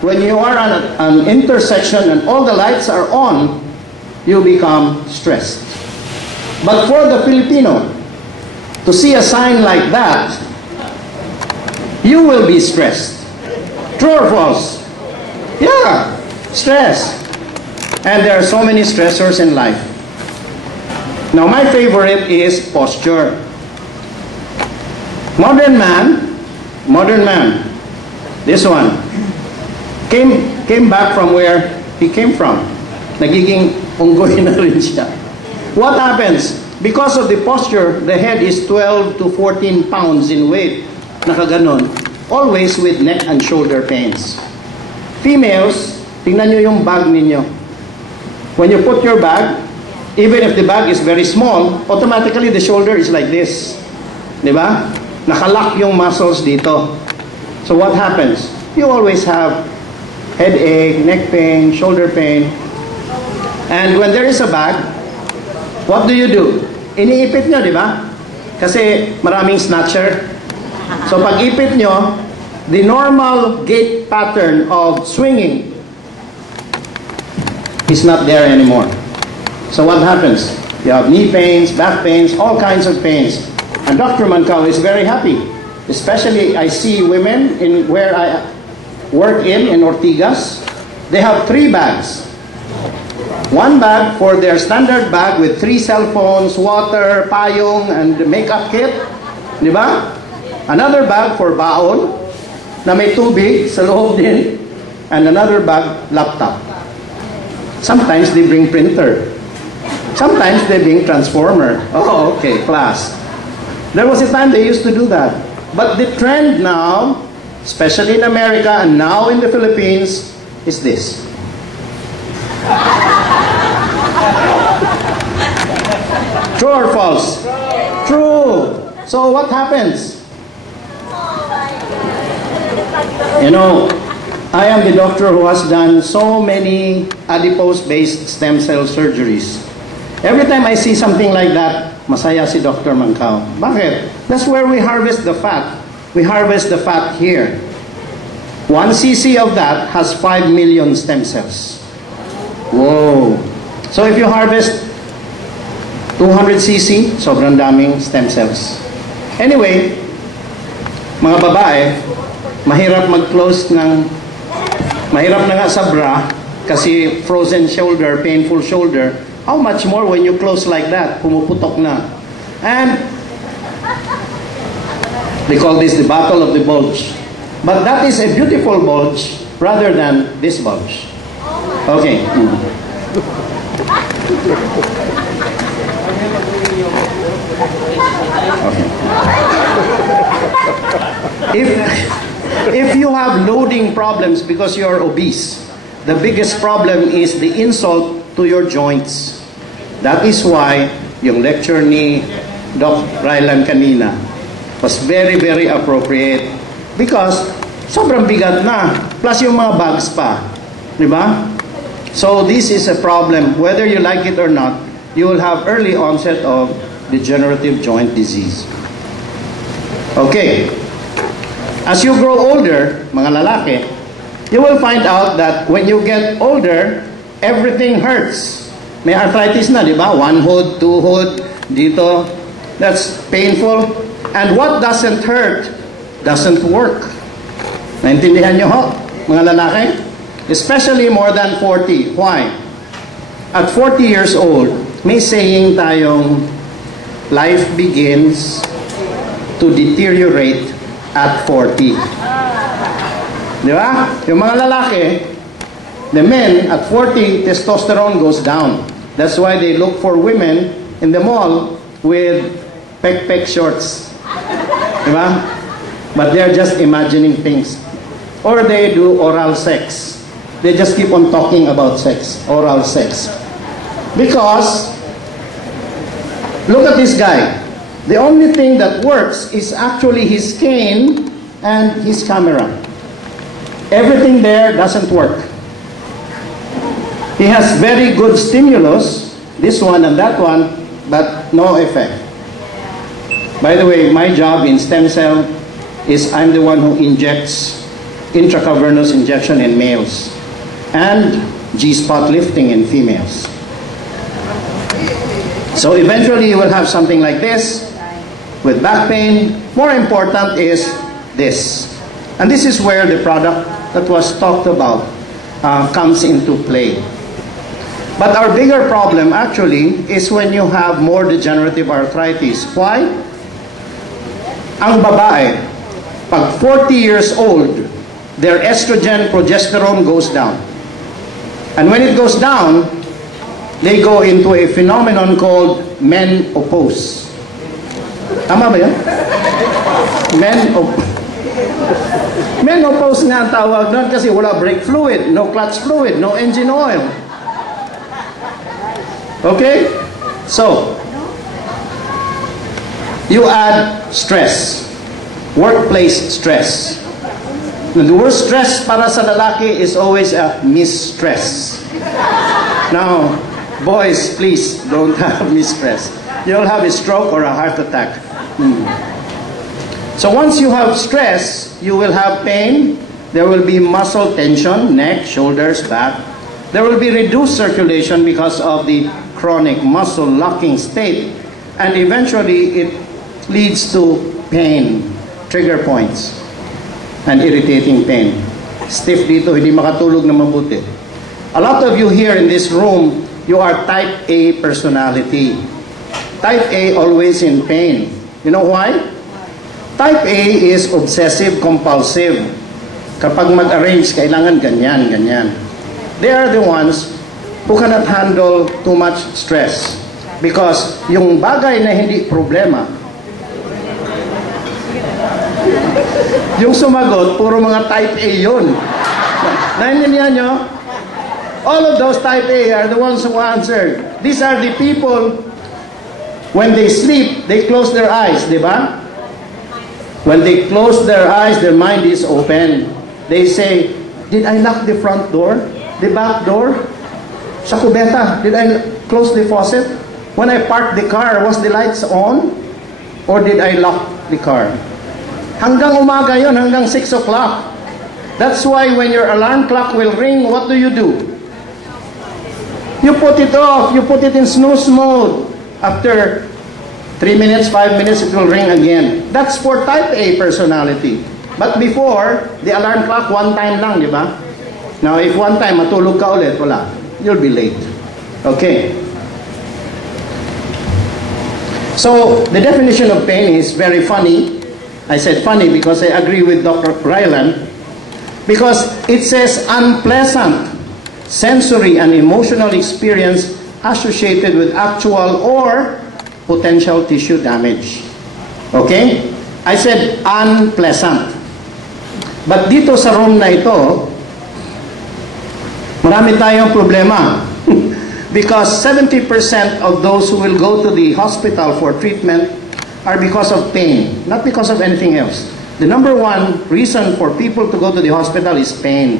When you are at an intersection and all the lights are on, you become stressed. But for the Filipino, to see a sign like that, you will be stressed. True or false? Yeah, stress. And there are so many stressors in life. Now my favorite is posture. Modern man, this one, came back from where he came from. Nagiging unggoy na rin siya. What happens? Because of the posture, the head is 12 to 14 pounds in weight. Nakaganon. Always with neck and shoulder pains. Females, tingnan nyo yung bag ninyo. When you put your bag, even if the bag is very small, automatically the shoulder is like this. Diba? Nakalock yung muscles dito. So what happens? You always have headache, neck pain, shoulder pain. And when there is a bag, what do? Iniipit nyo, di ba? Kasi maraming snatcher. So pag ipit nyo, the normal gait pattern of swinging is not there anymore. So what happens? You have knee pains, back pains, all kinds of pains. And Dr. Mancao is very happy. Especially, I see women in where I work in Ortigas. They have 3 bags. One bag for their standard bag with 3 cell phones, water, payong, and makeup kit. Di ba? Another bag for baon na may tubig sa loob din. And another bag, laptop. Sometimes they bring printer. Sometimes they bring transformer. Oh, okay, class. There was a time they used to do that. But the trend now, especially in America and now in the Philippines, is this. True or false? True. So what happens? You know, I am the doctor who has done so many adipose-based stem cell surgeries. Every time I see something like that, masaya si Dr. Mancao. Bakit? That's where we harvest the fat. We harvest the fat here. 1 cc of that has 5 million stem cells. Whoa! So if you harvest 200 cc, sobrang daming stem cells. Anyway, mga babae, mahirap mag-close mahirap na nga sa bra kasi frozen shoulder, painful shoulder. How much more when you close like that? Pumuputok na. And they call this the battle of the bulge. But that is a beautiful bulge rather than this bulge. Okay. Okay. If you have loading problems because you are obese, the biggest problem is the insult to your joints. That is why yung lecture ni Doc Rylan kanina was very, very appropriate because sobrang bigat na. Plus yung mga bags pa. Diba? So this is a problem. Whether you like it or not, you will have early onset of degenerative joint disease. Okay. As you grow older, mga lalaki, you will find out that when you get older, everything hurts. May arthritis na, di ba? 1 hood, 2 hood, dito. That's painful. And what doesn't hurt doesn't work. Naintindihan nyo ho, mga lalaki? Especially more than 40. Why? At 40 years old, may saying tayong life begins to deteriorate at 40. Di ba? Yung mga lalaki, the men at 40, testosterone goes down. That's why they look for women in the mall with pek-pek shorts. Diba? But they're just imagining things. Or they do oral sex. They just keep on talking about sex, oral sex. Because, look at this guy. The only thing that works is actually his cane and his camera. Everything there doesn't work. He has very good stimulus, this one and that one, but no effect. By the way, my job in stem cell is I'm the one who injects intracavernous injection in males, and G-spot lifting in females. So eventually you will have something like this with back pain. More important is this. And this is where the product that was talked about comes into play. But our bigger problem actually is when you have more degenerative arthritis. Why? Ang babae, pag 40 years old, their estrogen, progesterone goes down. And when it goes down, they go into a phenomenon called menopause. Tama ba yan? Menopause nga ang tawag doon kasi wala brake fluid, no clutch fluid, no engine oil. Okay? So, you add stress. Workplace stress. The worst stress para sa lalaki is always a mistress. Now, boys, please don't have mistress. You'll have a stroke or a heart attack. So once you have stress, you will have pain. There will be muscle tension, neck, shoulders, back. There will be reduced circulation because of the chronic muscle locking state. And eventually, it leads to pain, trigger points, and irritating pain. Stiff dito, hindi makatulog na mabuti. A lot of you here in this room, you are type A personality. Type A always in pain. You know why? Type A is obsessive-compulsive. Kapag mag-arrange, kailangan ganyan, ganyan. They are the ones who cannot handle too much stress. Because yung bagay na hindi problema, yung sumagot, puro mga type A yun. Naintindihan nyo? All of those type A are the ones who answered. These are the people, when they sleep, they close their eyes, di ba? When they close their eyes, their mind is open. They say, did I lock the front door? The back door? Sa kubeta, did I close the faucet? When I parked the car, was the lights on? Or did I lock the car? Hanggang umaga yon, hanggang 6 o'clock. That's why when your alarm clock will ring, what do? You put it off, you put it in snooze mode. After 3 minutes, 5 minutes, it will ring again. That's for type A personality. But before, the alarm clock, one time lang, di ba? Now, if one time matulog ka ulit, wala. You'll be late. Okay. So, the definition of pain is very funny. I said funny because I agree with Dr. Ryland. Because it says unpleasant sensory and emotional experience associated with actual or potential tissue damage. Okay? I said unpleasant. But dito sa room na ito, marami tayong problema. Because 70% of those who will go to the hospital for treatment are because of pain, not because of anything else. The number one reason for people to go to the hospital is pain.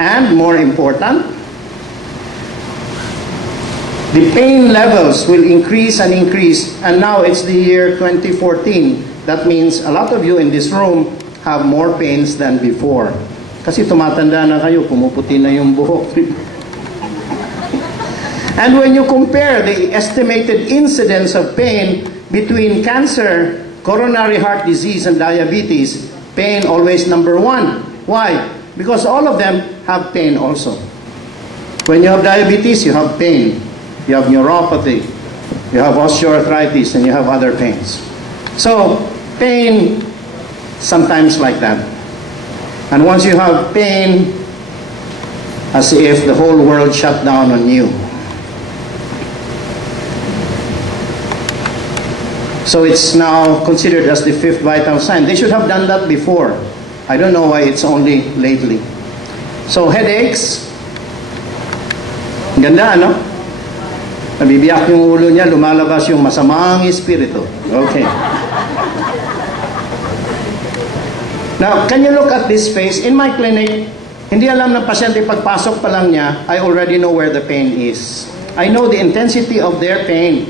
And more important, the pain levels will increase and increase. And now it's the year 2014. That means a lot of you in this room have more pains than before. Kasi tumatanda na kayo, pumuputi na yung buhok. And when you compare the estimated incidence of pain between cancer, coronary heart disease, and diabetes, pain always number one. Why? Because all of them have pain also. When you have diabetes, you have pain. You have neuropathy. You have osteoarthritis, and you have other pains. So, pain, sometimes like that. And once you have pain, as if the whole world shut down on you. So it's now considered as the fifth vital sign. They should have done that before. I don't know why it's only lately. So headaches. Ganda, ano? Nabibiyak yung ulo niya, lumalabas yung masamang espiritu. Okay. Now, can you look at this face? In my clinic, hindi alam ng pasyente pagpasok pa lang niya, I already know where the pain is. I know the intensity of their pain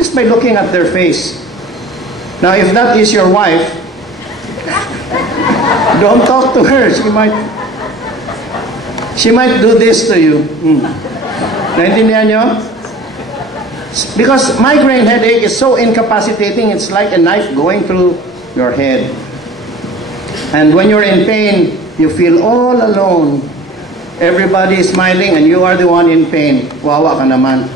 just by looking at their face. Now, if that is your wife, Don't talk to her. She might do this to you. Naintindihan nyo? Because migraine headache is so incapacitating, it's like a knife going through your head. And when you're in pain, you feel all alone. Everybody is smiling and you are the one in pain. Wawa ka naman.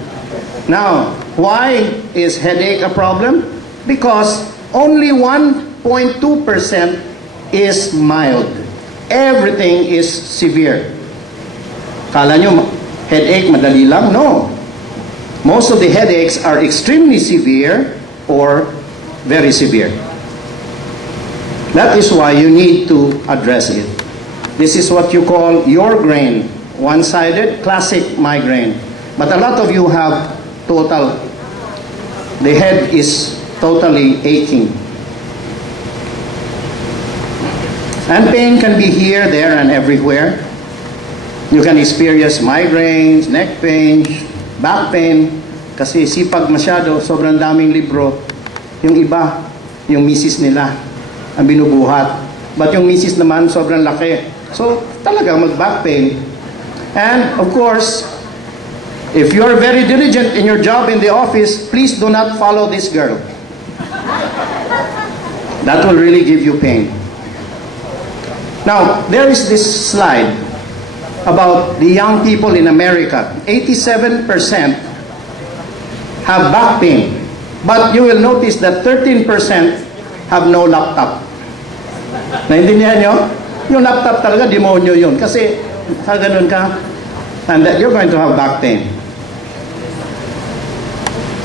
Now, why is headache a problem? Because only 1.2% is mild. Everything is severe. Kala nyo, headache madali lang? No. Most of the headaches are extremely severe or very severe. That is why you need to address it. This is what you call your grain, one-sided, classic migraine. But a lot of you have total, the head is totally aching. And pain can be here, there, and everywhere. You can experience migraines, neck pain, back pain, kasi sipag masyado, sobrang daming libro. Yung iba, yung misis nila, ang binubuhat. But yung misis naman, sobrang laki. So, talaga mag-back pain. And, of course, if you're very diligent in your job in the office, please do not follow this girl. That will really give you pain. Now, there is this slide about the young people in America. 87% have back pain. But you will notice that 13% have no laptop. Naintindihan nyo? Yung laptop talaga, demonyo yun. Kasi, ganun ka, and that you're going to have back pain.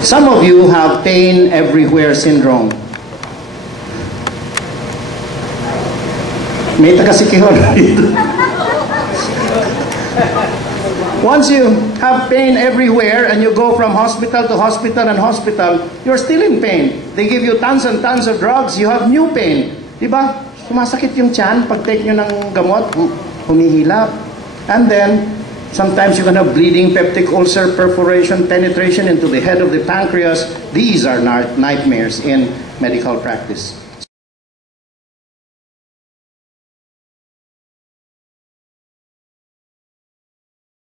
Some of you have pain everywhere syndrome. May taga-sikihon dito. Once you have pain everywhere and you go from hospital to hospital and hospital, you're still in pain. They give you tons and tons of drugs, you have new pain. Diba? Sumasakit yung tiyan, pag-take nyo ng gamot, humihilap. And then, sometimes you can have bleeding, peptic ulcer, perforation, penetration into the head of the pancreas. These are nightmares in medical practice.